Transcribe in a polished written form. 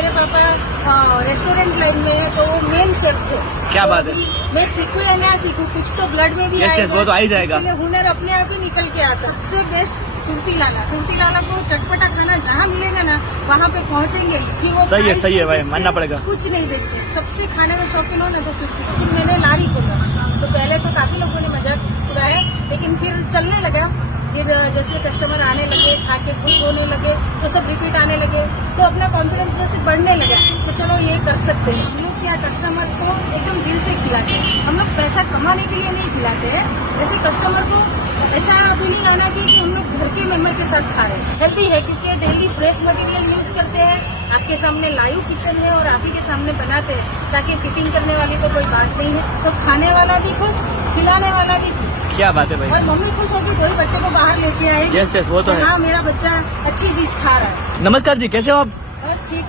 मेरे पापा restaurant line में है, तो वो मेन शेफ थे। क्या तो बात है। अभी मैं सीखूं या ना सीखूं, कुछ तो ब्लड में भी Yes, आएगा। yes, वो तो आ ही जाएगा। इसके लिए हुनर अपने आप ही निकल के आता। सबसे बेस्ट सुरती लाला को चटपटा खाना जहाँ मिलेगा ना वहाँ पे पहुँचेंगे। फिर वो सही है, प्राइस सही है नहीं भाई, देखते, मानना पड़ेगा। कुछ नहीं देखते। सबसे खाने में शौकीन हो ना तो सुरती। फिर मैंने लारी खोला, तो पहले तो काफी लोगों ने मजाक उड़ाया, लेकिन फिर चलने लगा। फिर जैसे कस्टमर आने लगे, खा के खुश होने लगे, तो सब रिपीट आने लगे, तो अपना कॉन्फिडेंस जैसे बढ़ने लगा। तो चलो ये कर सकते हैं। हम लोग क्या कस्टमर को एकदम दिल से खिलाते हैं। हम लोग पैसा कमाने के लिए नहीं खिलाते हैं। जैसे कस्टमर को ऐसा फीलिंग आना चाहिए कि हम लोग घर के मेंबर के साथ खा रहे हैं। हेल्दी है क्योंकि डेली फ्रेश मटेरियल यूज करते हैं। आपके सामने लाइव किचन है और आप ही के सामने बनाते हैं, ताकि चीटिंग करने वाली तो कोई बात नहीं है। तो खाने वाला भी खुश, खिलाने वाला भी खुश। क्या बात है भाई। और मम्मी खुश होगी तो ही बच्चे को बाहर लेके आएगी। यस यस, वो तो है। हाँ, मेरा बच्चा अच्छी चीज खा रहा है। नमस्कार जी, कैसे हो आप?